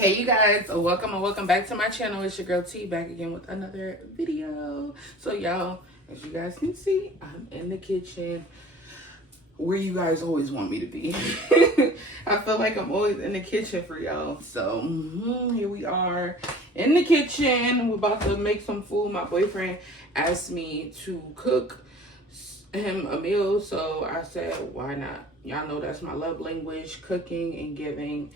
Hey you guys, welcome and welcome back to my channel. It's your girl T back again with another video. So y'all, as you guys can see, I'm in the kitchen where you guys always want me to be. I feel like I'm always in the kitchen for y'all. So here we are in the kitchen. We're about to make some food. My boyfriend asked me to cook him a meal, so I said why not. Y'all know that's my love language, cooking and giving.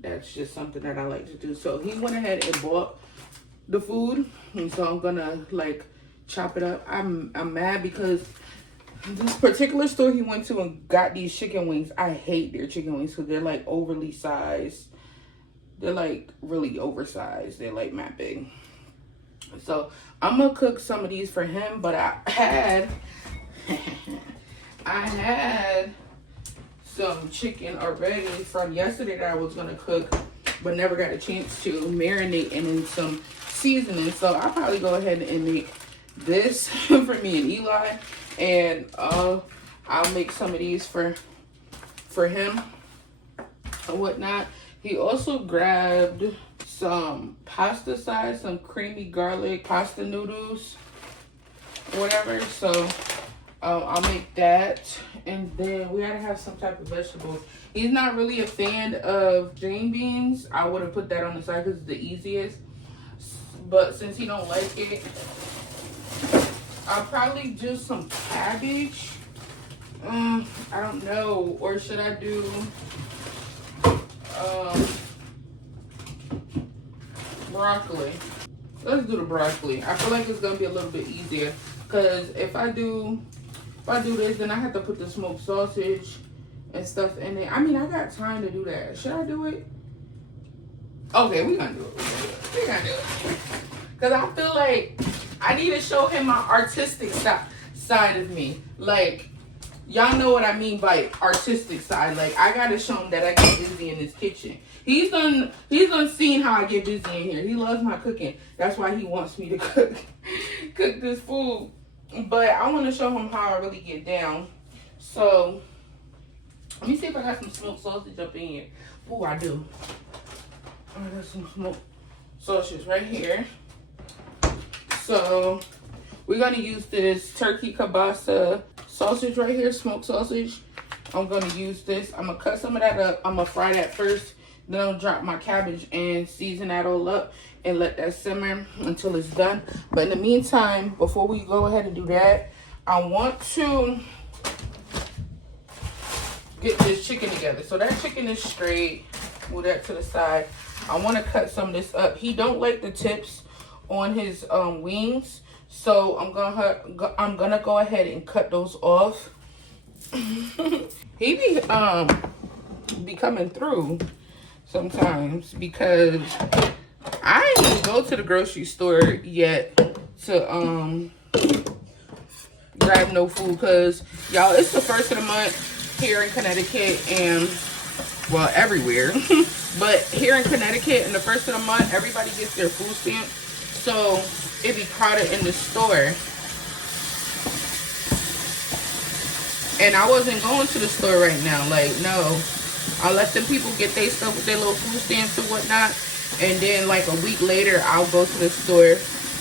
That's just something that I like to do. So he went ahead and bought the food, and so I'm gonna like chop it up. I'm mad because this particular store he went to and got these chicken wings. I hate their chicken wings because they're like overly sized. They're like really oversized. They're like mad big. So I'm gonna cook some of these for him, but I had some chicken already from yesterday that I was gonna cook, but never got a chance to marinate and in some seasoning. So I'll probably go ahead and make this for me and Eli, and I'll make some of these for him and whatnot. He also grabbed some pasta size, some creamy garlic pasta noodles, whatever. So I'll make that, and then we gotta have some type of vegetables. He's not really a fan of green beans. I would have put that on the side because it's the easiest, but since he don't like it, I'll probably do some cabbage. I don't know, or should I do broccoli? Let's do the broccoli. I feel like it's gonna be a little bit easier because if I do this, then I have to put the smoked sausage and stuff in it. I mean, I got time to do that. Should I do it? Okay, we're gonna do it. We're gonna do it. Because I feel like I need to show him my artistic side of me. Like, y'all know what I mean by artistic side. Like, I gotta show him that I get busy in this kitchen. He's done seen how I get busy in here. He loves my cooking. That's why he wants me to cook this food. But I want to show him how I really get down. So let me see if I got some smoked sausage up in here. Oh, I do. I got some smoked sausage right here. So we're gonna use this turkey kielbasa sausage right here, smoked sausage. I'm gonna use this. I'm gonna cut some of that up. I'm gonna fry that first. Then I'll drop my cabbage and season that all up and let that simmer until it's done. But in the meantime, before we go ahead and do that, I want to get this chicken together. So that chicken is straight. Move that to the side. I want to cut some of this up. He don't like the tips on his wings, so I'm gonna go ahead and cut those off. He be coming through sometimes because I ain't even go to the grocery store yet to grab no food, because y'all, it's the first of the month here in Connecticut, and well, everywhere. But here in Connecticut, in the first of the month, everybody gets their food stamps, so it be crowded in the store. And I wasn't going to the store right now. Like, no, I'll let them people get their stuff with their little food stamps or whatnot, and then like a week later I'll go to the store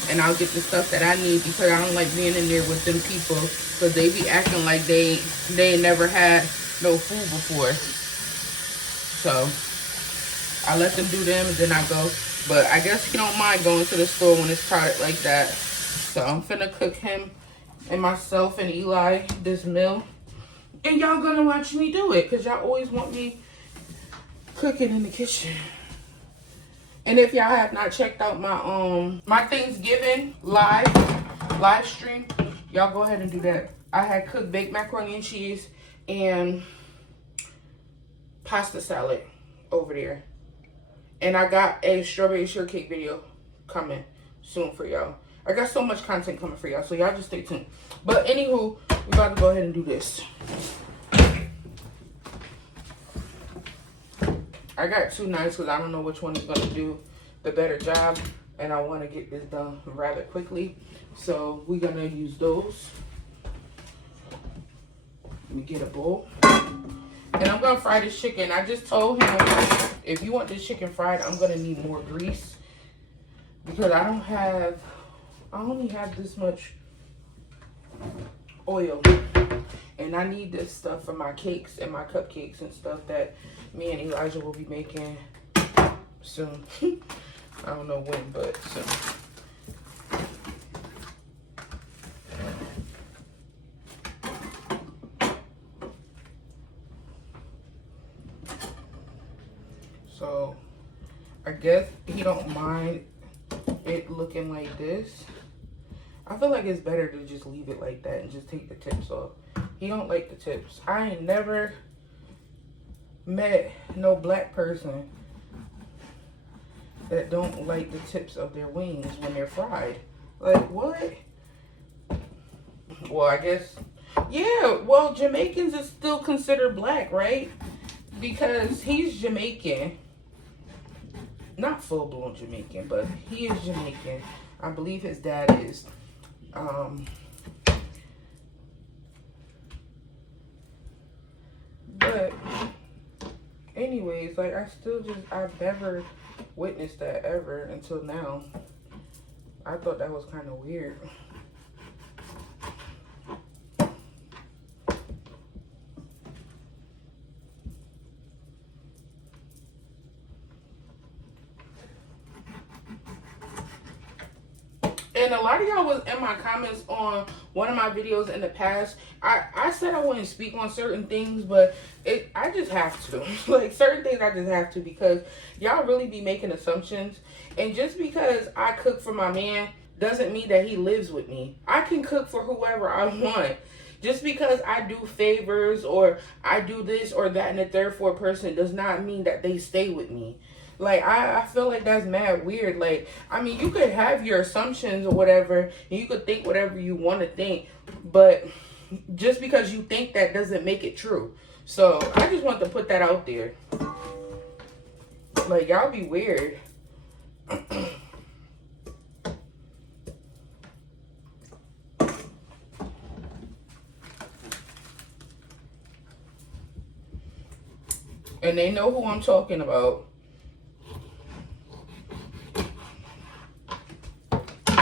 and I'll get the stuff that I need, because I don't like being in there with them people, because they be acting like they ain't never had no food before. So I let them do them, and then I go. But I guess he don't mind going to the store when it's crowded like that. So I'm finna cook him and myself and Eli this meal, and y'all gonna watch me do it, because y'all always want me cooking in the kitchen. And if y'all have not checked out my my Thanksgiving live stream, y'all go ahead and do that. I had cooked baked macaroni and cheese and pasta salad over there. And I got a strawberry shortcake video coming soon for y'all. I got so much content coming for y'all, so y'all just stay tuned. But anywho, we're about to go ahead and do this. I got two knives because I don't know which one is going to do the better job, and I want to get this done rather quickly. So we're going to use those. Let me get a bowl. And I'm going gonna fry this chicken. I just told him if you want this chicken fried, I'm gonna need more grease because I only have this much oil, and I need this stuff for my cakes and my cupcakes and stuff that me and Elijah will be making soon. I don't know when, but soon. So I guess he don't mind it looking like this. I feel like it's better to just leave it like that and just take the tips off. He don't like the tips. I ain't never met no black person that don't like the tips of their wings when they're fried. Like, what? Well, I guess, yeah, well, Jamaicans is still considered black, right? Because he's Jamaican. Not full-blown Jamaican, but he is Jamaican. I believe his dad is. But anyways, like, I've never witnessed that ever until now. I thought that was kind of weird. And a lot of y'all was in my comments on one of my videos in the past. I said I wouldn't speak on certain things, but I just have to. Like, certain things I just have to because y'all really be making assumptions. And just because I cook for my man doesn't mean that he lives with me. I can cook for whoever I want. Just because I do favors or I do this or that and the third, fourth person does not mean that they stay with me. Like, I feel like that's mad weird. Like, I mean, you could have your assumptions or whatever, and you could think whatever you want to think, but just because you think that doesn't make it true. So, I just want to put that out there. Like, y'all be weird. And they know who I'm talking about.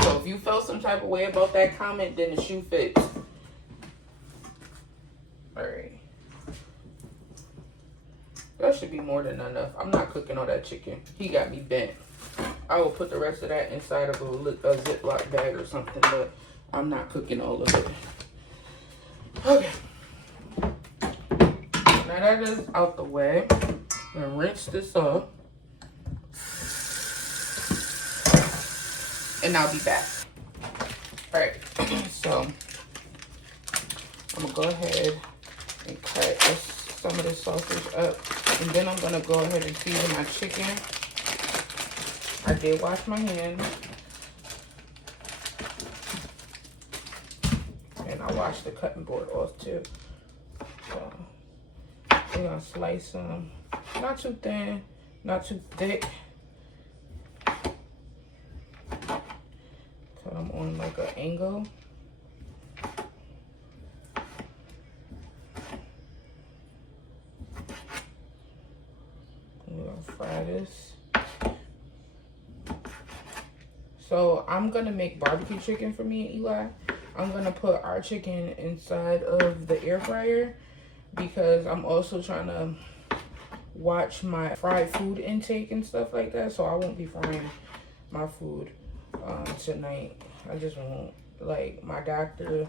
So if you felt some type of way about that comment, then the shoe fits. Alright. That should be more than enough. I'm not cooking all that chicken. He got me bent. I will put the rest of that inside of a Ziploc bag or something, but I'm not cooking all of it. Okay. Now that is out the way. I'm gonna rinse this off. And I'll be back. Alright, so I'm gonna go ahead and cut some of this sausage up. And then I'm gonna go ahead and season my chicken. I did wash my hands. And I washed the cutting board off too. So we're gonna slice them. Not too thin, not too thick. Cut them on like an angle. We're gonna fry this. So I'm gonna make barbecue chicken for me and Eli. I'm gonna put our chicken inside of the air fryer because I'm also trying to watch my fried food intake and stuff like that. So I won't be frying my food tonight. I just won't. Like, my doctor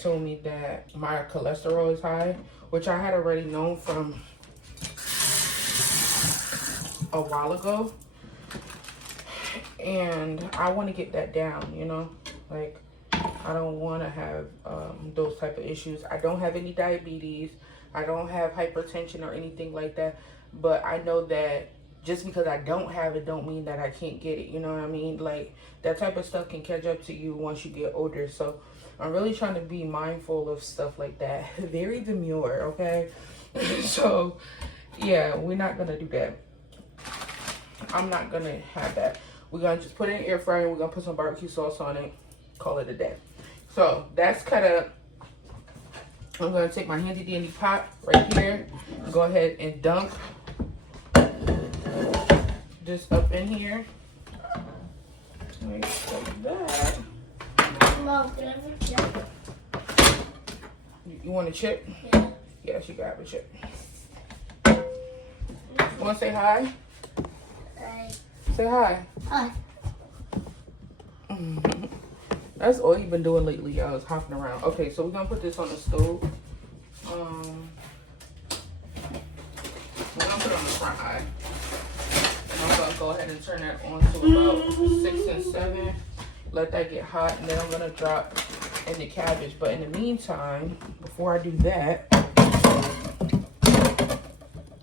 told me that my cholesterol is high, which I had already known from a while ago. And I want to get that down, you know? Like, I don't want to have those type of issues. I don't have any diabetes. I don't have hypertension or anything like that. But I know that just because I don't have it don't mean that I can't get it. You know what I mean? Like, that type of stuff can catch up to you once you get older. So I'm really trying to be mindful of stuff like that. Very demure, okay? So, yeah, we're not going to do that. I'm not going to have that. We're going to just put it in the air fryer. We're going to put some barbecue sauce on it. Call it a day. So, that's cut up. I'm going to take my handy dandy pot right here and go go ahead and dunk this up in here. Like that. Mom, can I have a chip? You want a chip? Yeah. Yes, you can have a chip. You want to say hi? Hi. Say hi. Hi. That's all you've been doing lately, y'all, is hopping around. Okay, so we're going to put this on the stove. We're going to put it on the front eye. And I'm going to go ahead and turn that on to about 6 and 7. Let that get hot, and then I'm going to drop in the cabbage. But in the meantime, before I do that,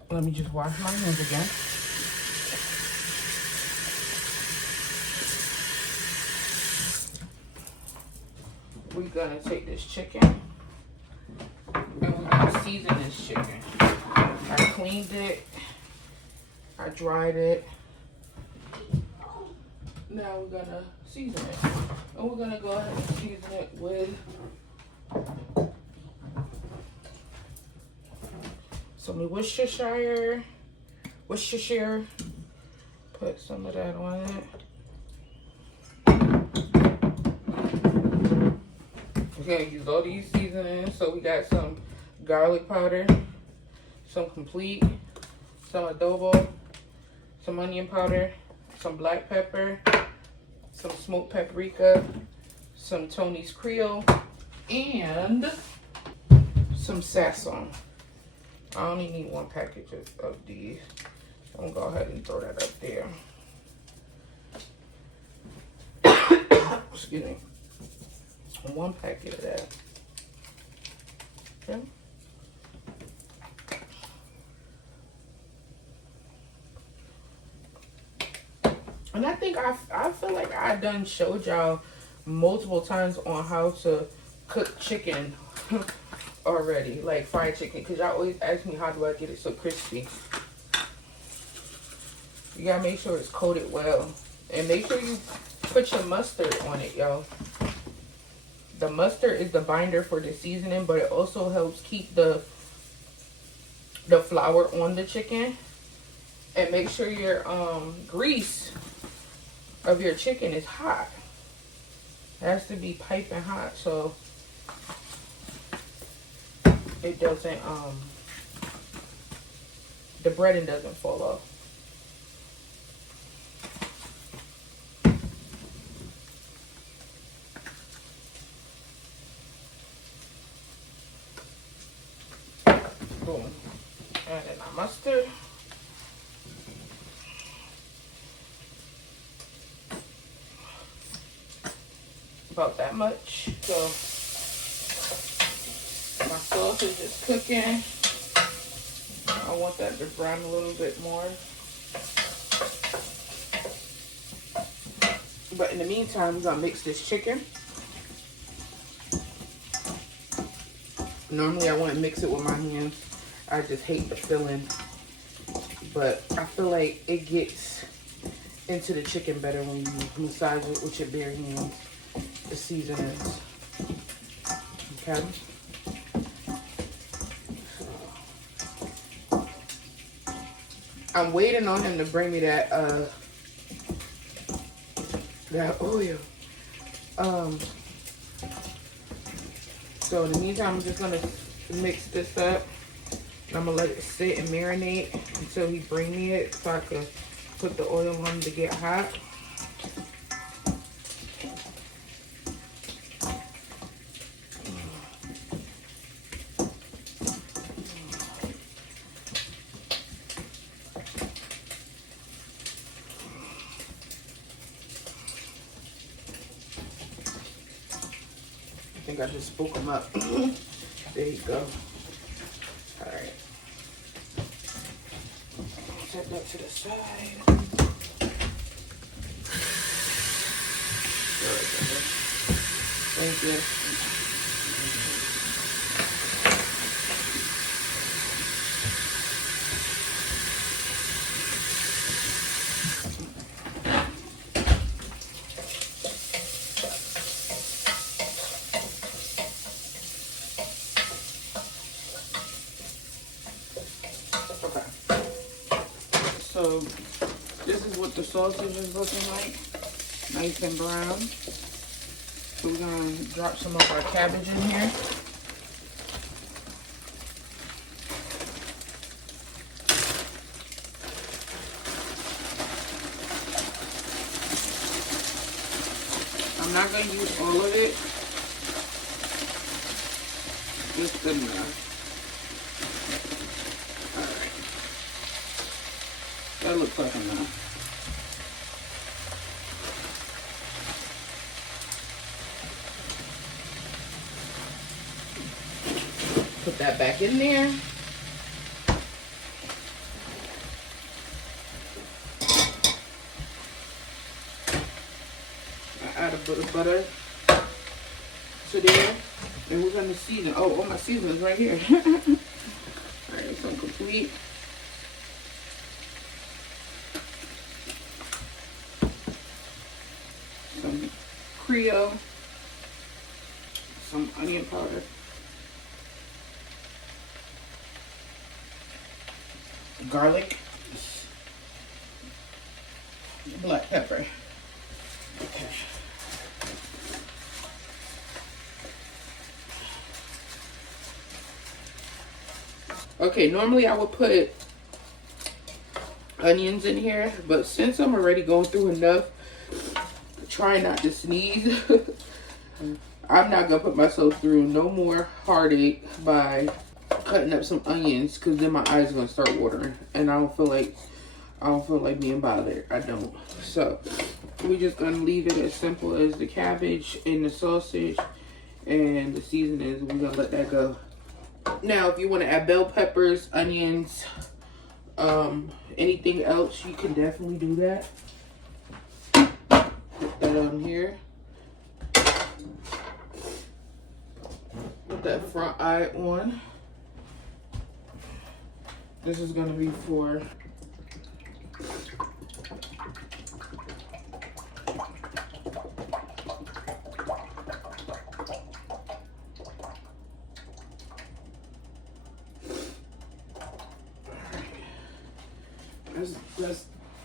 let me just wash my hands again. We're going to take this chicken, and we're going to season this chicken. I cleaned it. I dried it. Now we're going to season it. And we're going to go ahead and season it with some Worcestershire. Put some of that on it. We're going to use all these seasonings. So we got some garlic powder, some complete, some adobo, some onion powder, some black pepper, some smoked paprika, some Tony's Creole, and some sazon. I only need 1 package of these. I'm gonna go ahead and throw that up there. Excuse me. 1 packet of that. Okay. And I think I feel like I done showed y'all multiple times on how to cook chicken already, like fried chicken, because y'all always ask me how do I get it so crispy. You gotta make sure it's coated well, and make sure you put your mustard on it, y'all. The mustard is the binder for the seasoning, but it also helps keep the flour on the chicken. And make sure your grease of your chicken is hot. It has to be piping hot so it doesn't the breading doesn't fall off. Boom. And then our mustard. About that much. So my sauce is just cooking. I want that to brown a little bit more. But in the meantime, we're gonna mix this chicken. Normally I wouldn't mix it with my hands. I just hate the filling. But I feel like it gets into the chicken better when you massage it with your bare hands. The seasonings. Okay. I'm waiting on him to bring me that oil. So in the meantime, I'm just gonna mix this up. And I'm gonna let it sit and marinate until he bring me it, so I can put the oil on to get hot. I think I just spoke them up. There you go. All right. Set that to the side. Thank you. So this is what the sausage is looking like. Nice and brown. So we're gonna drop some of our cabbage in here. I'm not gonna use all of it. Just enough. Alright. That looks like enough. Put that back in there. I add a bit of butter to there. And we're going to season. Oh, all my seasonings right here. Alright, so I'm complete. Some Creole. Some onion powder. Garlic. Black pepper. Okay. Okay, normally I would put onions in here, but since I'm already going through enough, trying not to sneeze, I'm not gonna put myself through no more heartache by cutting up some onions, because then my eyes are gonna start watering, and I don't feel like being bothered. I don't. So we're just gonna leave it as simple as the cabbage and the sausage and the seasonings. We're gonna let that go. Now, if you want to add bell peppers, onions, anything else, you can definitely do that. Put that on here. Put that front eye on. This is going to be for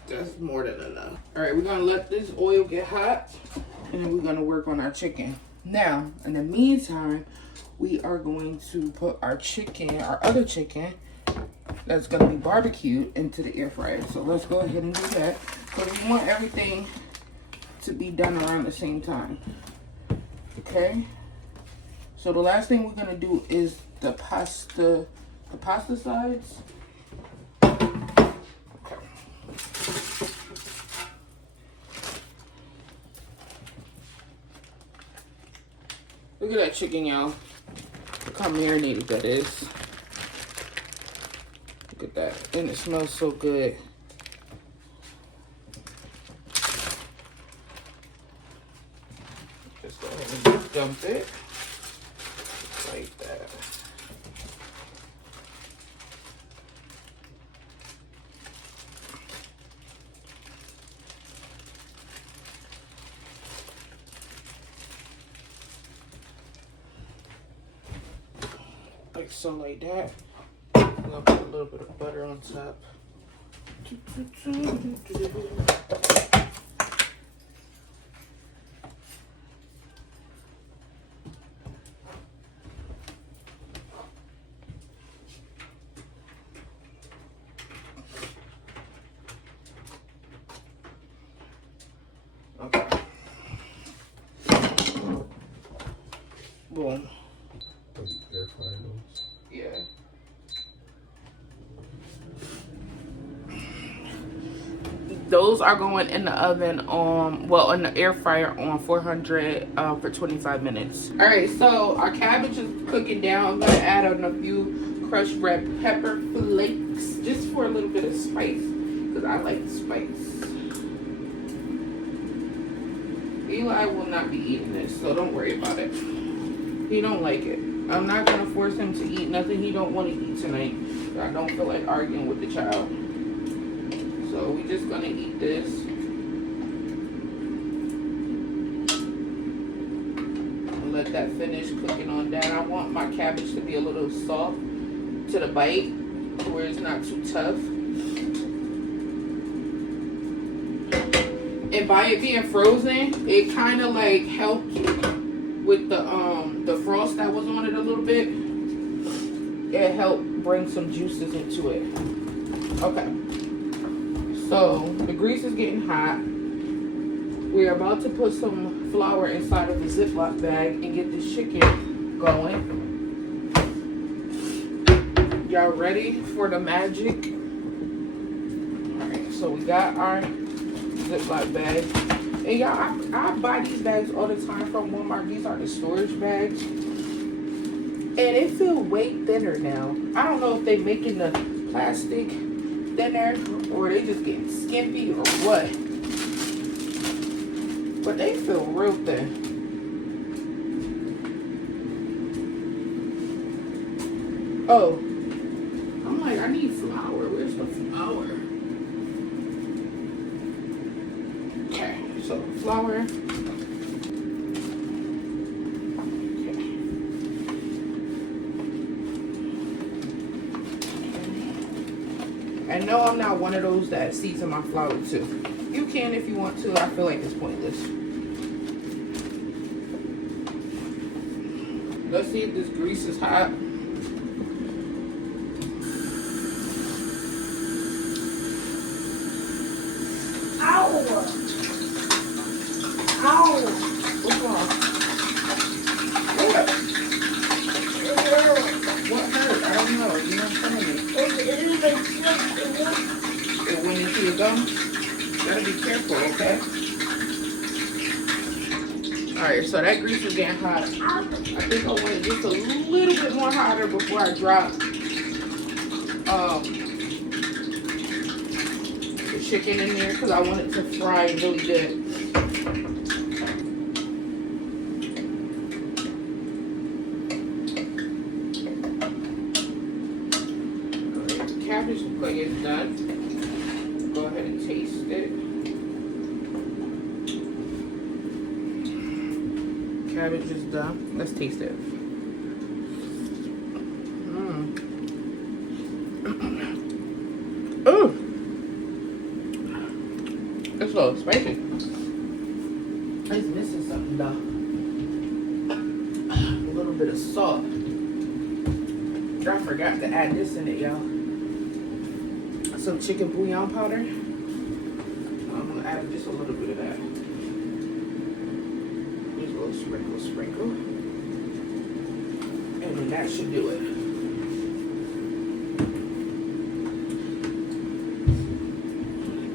that's more than enough. All right, we're gonna let this oil get hot, and then we're gonna work on our chicken. Now, in the meantime, we are going to put our chicken, our other chicken, that's gonna be barbecued, into the air fryer. So let's go ahead and do that. So we want everything to be done around the same time. Okay. So the last thing we're gonna do is the pasta sides. Look at that chicken, y'all. Look how marinated that is. Look at that. And it smells so good. Just go ahead and dump it. Like that. Like so, like that. I'm gonna put a little bit of butter on top. Okay. Boom. Air fryer those? Yeah. Those are going in the oven on, well, in the air fryer on 400 for 25 minutes. All right, so our cabbage is cooking down. I'm gonna add on a few crushed red pepper flakes just for a little bit of spice, because I like spice. Eli will not be eating this, so don't worry about it. He don't like it. I'm not gonna force him to eat nothing he don't want to eat tonight. I don't feel like arguing with the child. So we're just gonna eat this. And let that finish cooking on down. I want my cabbage to be a little soft to the bite, where it's not too tough. And by it being frozen, it kind of like helped with the frost that was on it a little bit. It helped bring some juices into it. Okay. So the grease is getting hot. We're about to put some flour inside of the Ziploc bag and get this chicken going. Y'all ready for the magic? Alright, so we got our Ziploc bag. And y'all, I buy these bags all the time from Walmart. These are the storage bags. And they feel way thinner now. I don't know if they making the plastic thinner or they just getting skimpy or what. But they feel real thin. Oh, I'm like, I need flour. Where's the flour? Okay, so flour. Okay. And no, I'm not one of those that season my flour too. You can if you want to. I feel like it's pointless. Let's see if this grease is hot. Ow! Ow! What's wrong? What hurt? I don't know. You're not telling me. It went into your gum? Gotta be careful, okay? Alright, so that grease is getting hot. I think I want it just a little bit more hotter before I drop the chicken in there because I want it to fry really good. Alright, the cabbage looks like it's done. Go ahead and taste it. Cabbage is done. Let's taste it. Oh, it's a little spicy. It's missing something though. A little bit of salt. I forgot to add this in it, y'all. Some chicken bouillon powder. I'm gonna add just a little bit of that. Just a little sprinkle. And then that should do it.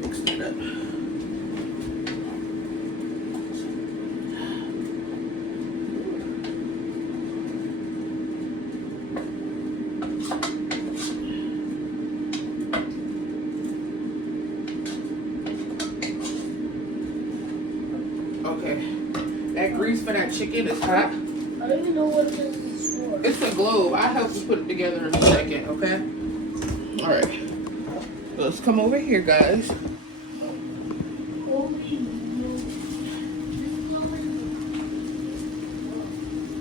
Mix that up. Okay, that grease for that chicken is hot. I don't even know what this is for. It's a globe. I'll help you put it together in a second, okay? Alright. So let's come over here, guys.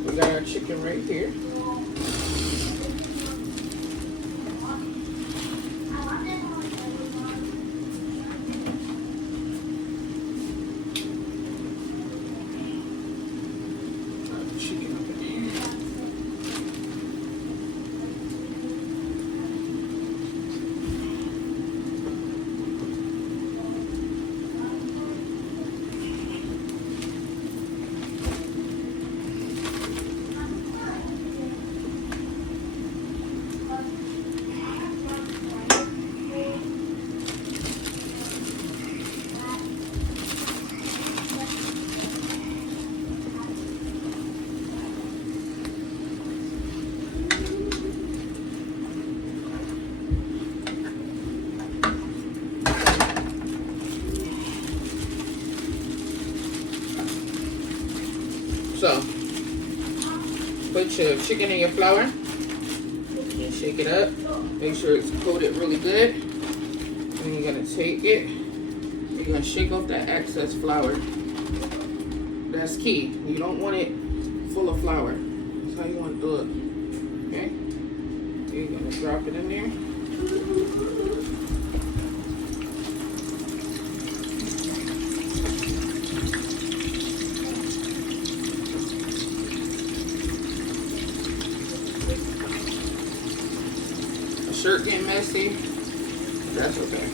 We got our chicken right here. So, put your chicken in your flour and shake it up. Make sure it's coated really good. And then you're gonna take it, you're gonna shake off that excess flour. That's key. You don't want it full of flour. That's how you want to do it. Okay? You're gonna drop it in there. start getting messy. That's okay.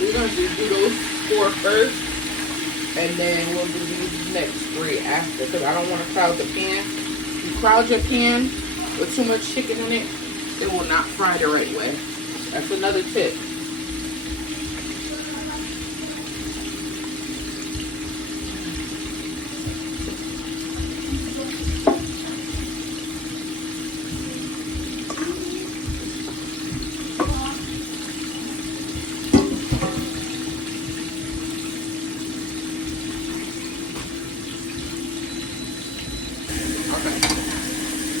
We're going to do those 4 first, and then we'll do these next 3 after, because I don't want to crowd the pan. If you crowd your pan with too much chicken in it, it will not fry the right way. That's another tip.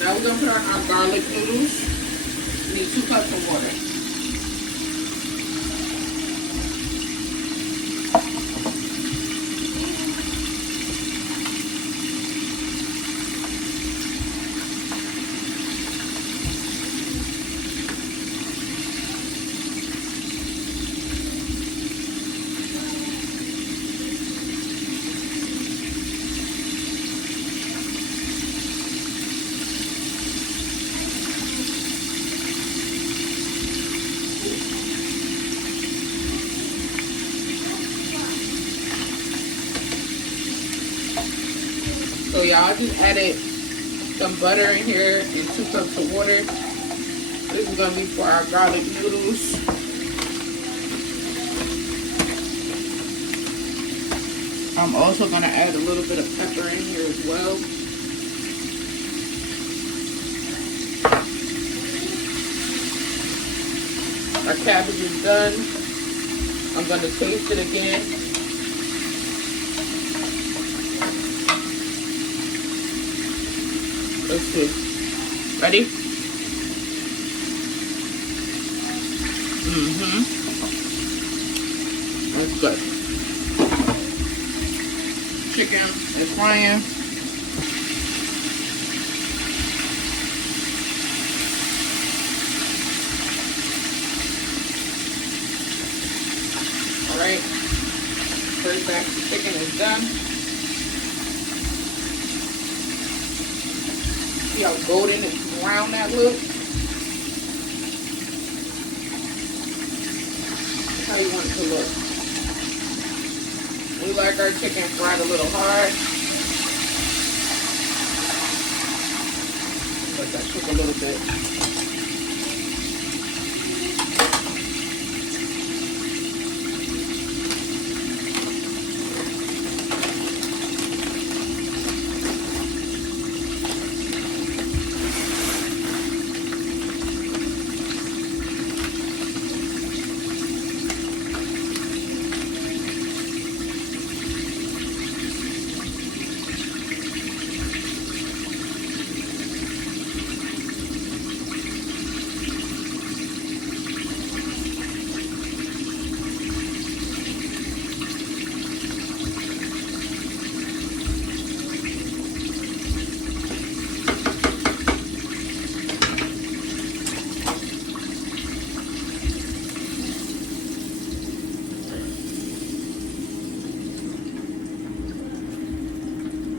Now we're going to put on our garlic noodles. We need 2 cups of water. So y'all, just added some butter in here and 2 cups of water. This is gonna be for our garlic noodles. I'm also gonna add a little bit of pepper in here as well. Our cabbage is done. I'm gonna taste it again. Let's see. Ready? That's good. Chicken is frying. Alright. First batch of chicken is done. See how golden and brown that looks? That's how you want it to look. We like our chicken fried a little hard. Let that cook a little bit.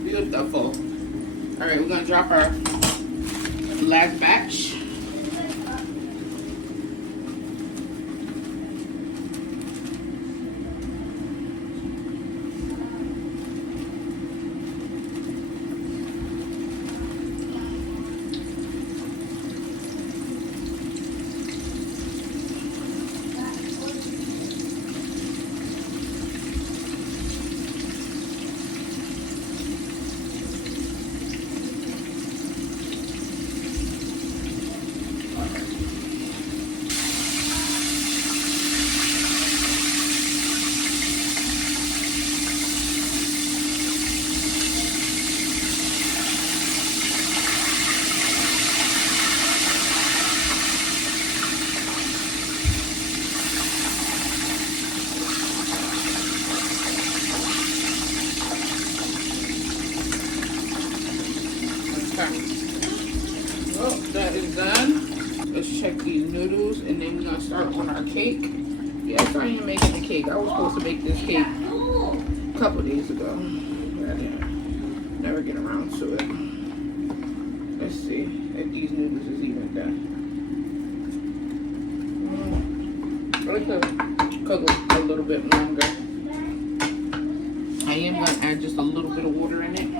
Beautiful. All right, we're gonna drop our last batch. Okay. Well, that is done. Let's check these noodles and then we're gonna start on our cake. Yes, I am making a cake. I was supposed to make this cake a couple days ago. But I didn't never get around to it. Let's see if these noodles is even done. I like to cook a little bit longer. I am gonna add just a little bit of water in it.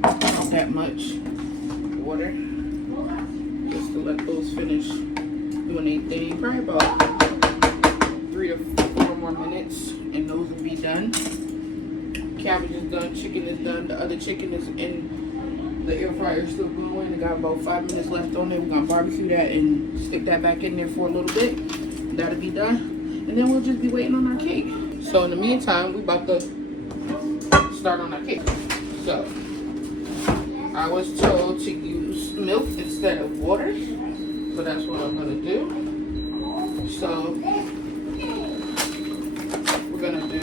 Not that much water, just to let those finish doing their thing. Probably about 3 to 4 more minutes and those will be done. Cabbage is done, chicken is done, the other chicken is in the air fryer, still going. It got about 5 minutes left on it. We're gonna barbecue that and stick that back in there for a little bit. That'll be done, and then we'll just be waiting on our cake. So in the meantime, we about to start on our cake. So I was told to use milk instead of water, so that's what I'm gonna do. So we're gonna do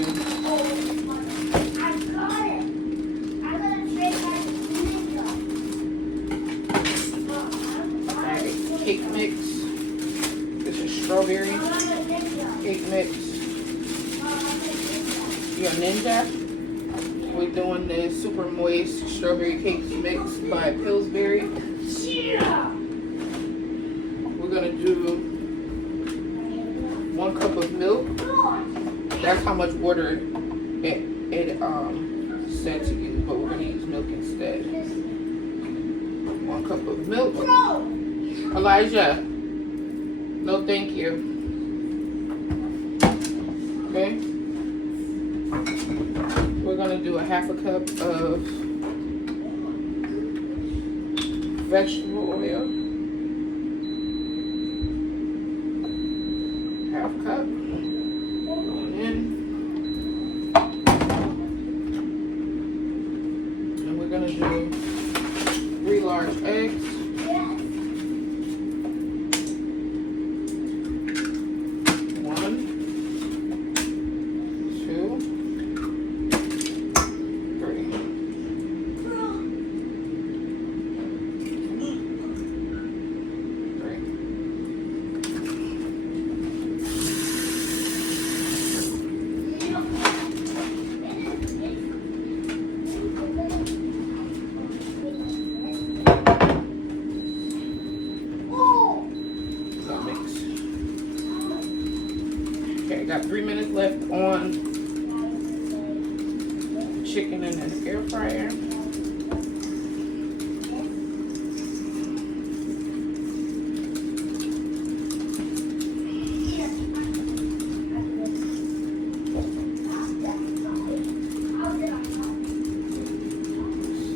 cake mix. This is strawberry cake mix. Your Ninja. We're doing the super moist strawberry cake mix by Pillsbury. We're gonna do 1 cup of milk. That's how much water it said to use, but we're gonna use milk instead. 1 cup of milk. Elijah, no thank you. Okay. We're gonna do a 1/2 cup of vegetable oil. 1/2 cup. Going in. And we're gonna do 3 large eggs. Got 3 minutes left on the chicken in the air fryer.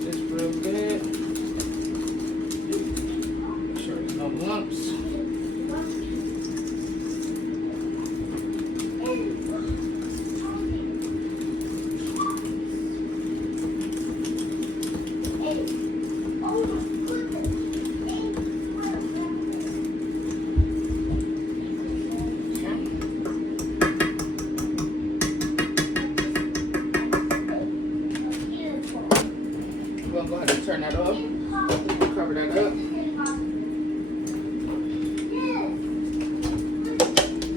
Just real good. Make sure there's no lumps. We're gonna go ahead and turn that off. Cover that up.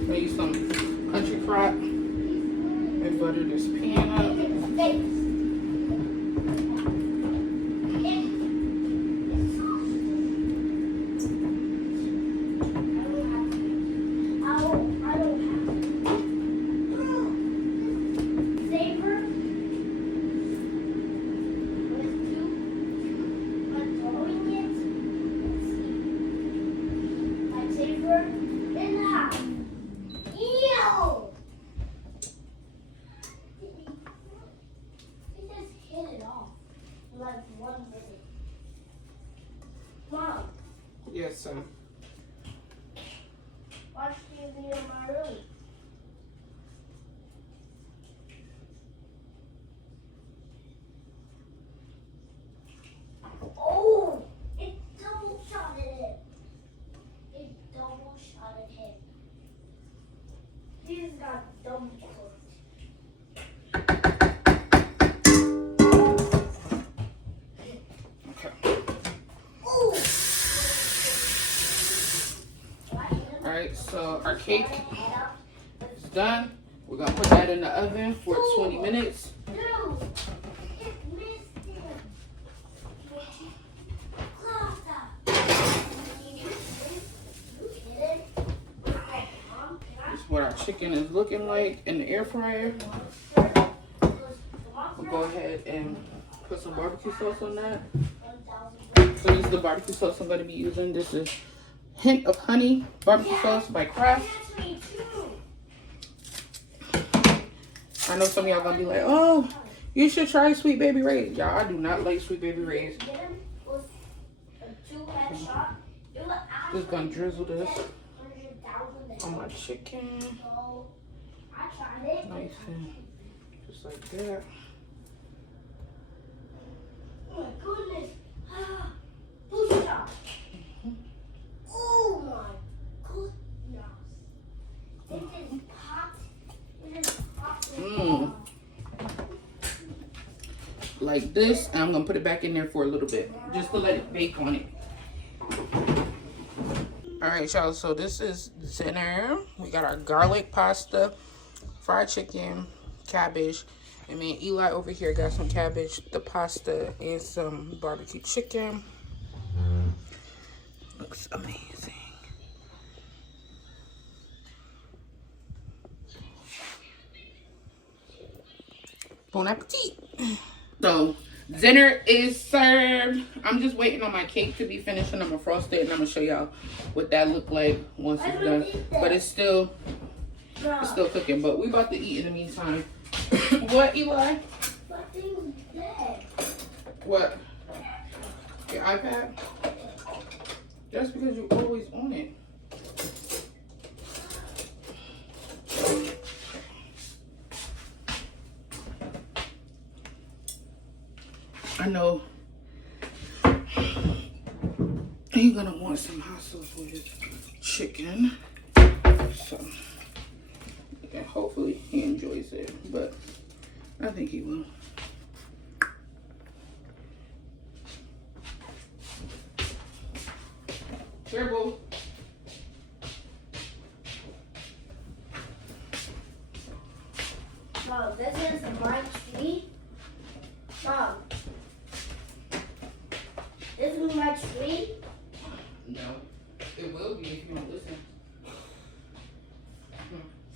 Gonna use some country crock and butter this pan up. Mom, Yes, son. watch TV in my room. Oh, it double shotted him. It double shotted him. He's got double cooked. cake is done. We're gonna put that in the oven for 20 minutes. This is what our chicken is looking like in the air fryer. We'll go ahead and put some barbecue sauce on that. So this is the barbecue sauce I'm gonna be using. This is Hint of Honey barbecue sauce by Kraft. I know some of y'all gonna be like, oh, you should try Sweet Baby Ray's. Y'all, I do not like Sweet Baby Ray's. Just gonna drizzle this on my chicken. Nice and just like that. Oh my goodness. Oh my goodness. This is hot. This is hot. Like this, and I'm gonna put it back in there for a little bit, just to let it bake on it. All right, y'all, so this is dinner. We got our garlic pasta, fried chicken, cabbage, and me and Eli over here got some cabbage, the pasta, and some barbecue chicken. Looks amazing. Bon appetit. So dinner is served. I'm just waiting on my cake to be finished, and I'm gonna frost it, and I'm gonna show y'all what that look like once it's done. But it's still cooking. But we about to eat in the meantime. What, Eli? What? Your iPad? That's because you're always on it. I know he's gonna want some hot sauce with his chicken, so yeah, hopefully he enjoys it, but I think he will. Careful. Mom, this is my tree. Mom, this is my tree. No, it will be if you don't listen.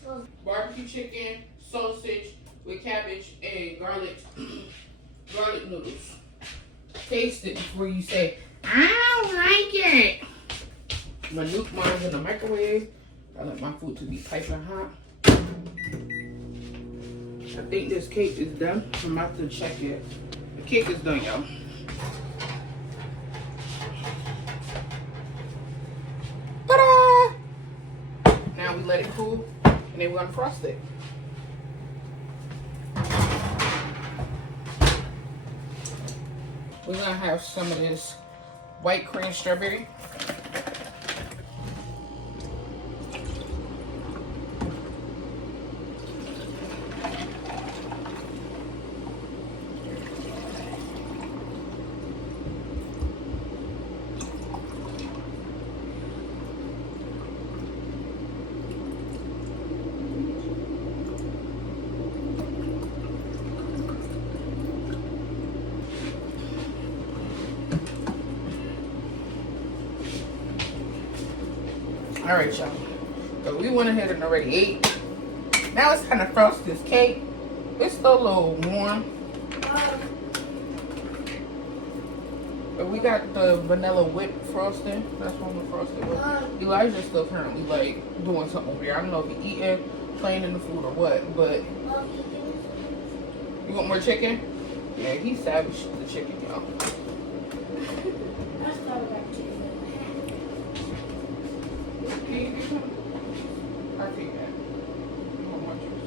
So, Barbecue chicken, sausage with cabbage and garlic noodles. Taste it before you say, I don't like it. My nuke mine's in the microwave. I like my food to be piping hot. I think this cake is done. I'm about to check it. The cake is done, y'all. Ta-da! Now we let it cool, and then we're gonna frost it. We're gonna have some of this white cream strawberry. All right, y'all. So we went ahead and already ate. Now it's time to frost this cake. It's still a little warm. But we got the vanilla whip frosting. That's what we're frosting with. Elijah's still currently like doing something over here. I don't know if he's eating, playing in the food or what, but you want more chicken? Yeah, he's savage the chicken, y'all. I'll take that. You want more juice?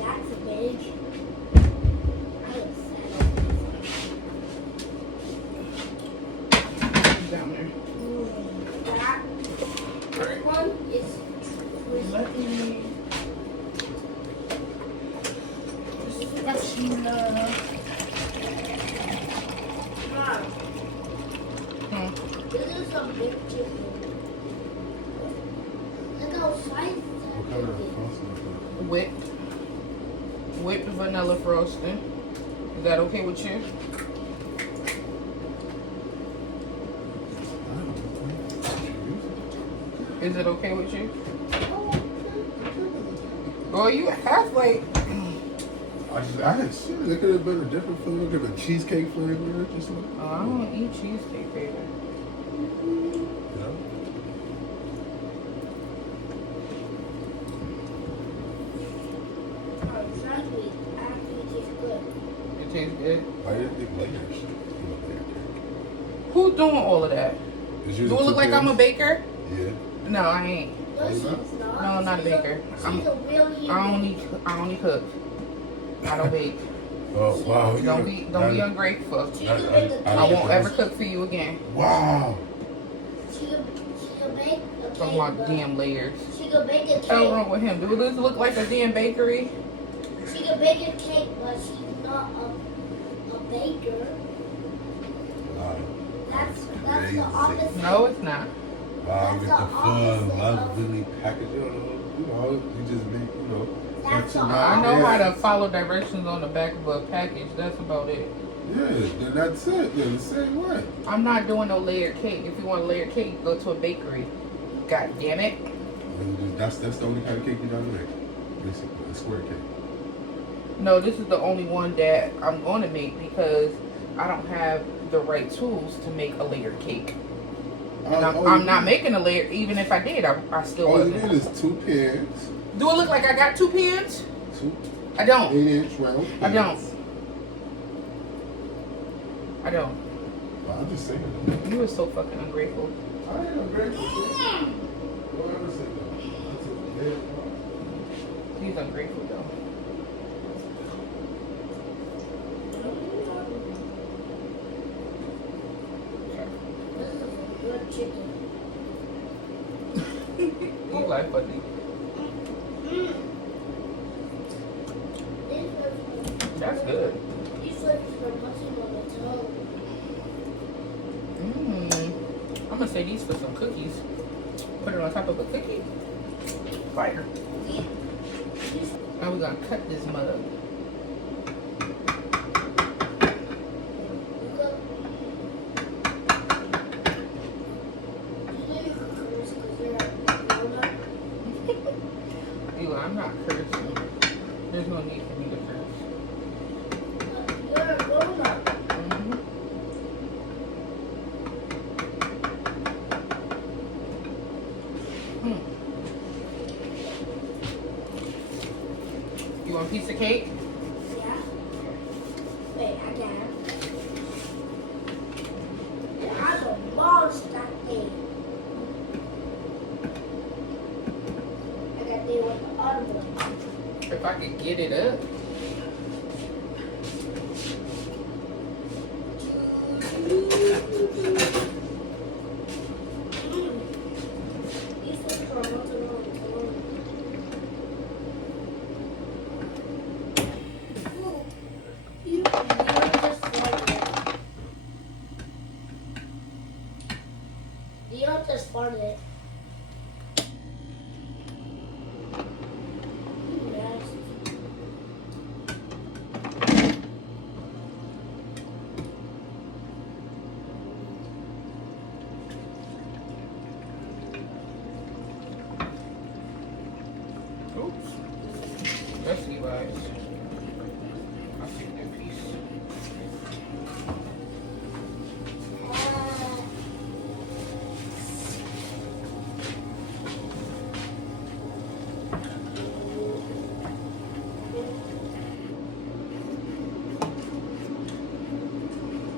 that's big. Down there. That one is Let me. a big chicken. Look how fine What kind of frosting is that? Whipped vanilla frosting. Is that okay with you? Is it okay with you? Well, you halfway. I had shit. It could have been a different flavor. Could have been cheesecake flavor or something. I don't eat cheesecake, baby. No. Exactly. Actually, it tastes good. It tastes good. I didn't think layers. Who's doing all of that? Do it look like I'm a baker? Yeah. No, I ain't. No, she's not. No, I'm not a baker. She's a real human. I only cook. I don't bake. Oh wow. Don't be ungrateful. She can make a I won't ever cook for you again. Wow. She can bake a cake. Talking about but damn layers. She can bake a What's cake. wrong with him? Do this look like a damn bakery? She can bake a cake, but she's not a baker. Wow. That's the Amazing. opposite. No, it's not. Wow. Get the That's the fun, opposite lovely package. You just make, That's the I know how to follow directions on the back of a package. That's about it. Yeah, then that's it. Yeah, the same way. I'm not doing no layered cake. If you want a layered cake, go to a bakery. God damn it. That's the only kind of cake you don't make. Basically, a square cake. No, this is the only one that I'm going to make because I don't have the right tools to make a layered cake. And I'm not making a layer. Even if I did, I still All you wouldn't. need is 2 pans. Do it look like I got 2 pans? 2 I don't. 8-inch round pans. I don't. I don't. Well, I'm just saying. You are so fucking ungrateful. I ain't ungrateful. Don't ever say that. That's a dead part. He's ungrateful though. This is a good chicken. You like funny. That's good. These flavors are busting on the tongue. I'm gonna say these for some cookies. Put it on top of a cookie. Fire. Now we're gonna cut this mother. Ew, I'm not cursing. There's no need for me to curse. You're a grown-up. You want a piece of cake? Yeah. Wait, I got it. I'm a monster that day. I got the one the other one. If I could get it up. These things are not alone. You just farted. You just farted. Oops. Let's see, guys. I'll take that piece.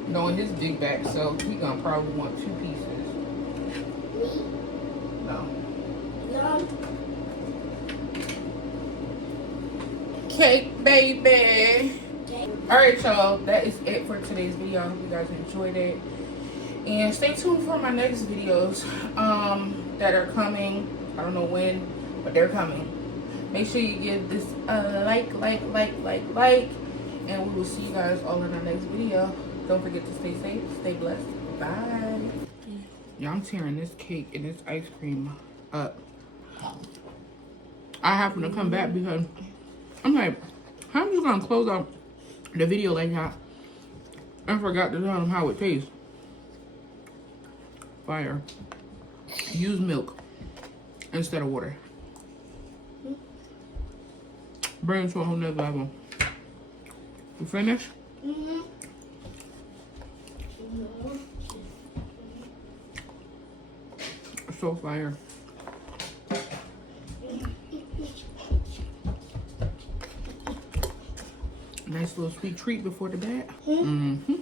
Knowing this big back, so we gonna probably want 2 pieces. No. Cake, baby. Alright, y'all, that is it for today's video. I hope you guys enjoyed it, and stay tuned for my next videos that are coming. I don't know when, but they're coming. Make sure you give this a like, and we will see you guys all in our next video. Don't forget to stay safe, stay blessed. Bye. Yeah, I'm tearing this cake and this ice cream up. I happen to come back because I'm like, how am I just gonna close out the video like that? I forgot to tell them how it tastes. Fire. Use milk instead of water. Bring it to a whole nother level. You finished? Mm-hmm. So fire. Nice little sweet treat before the bed. Mm-hmm.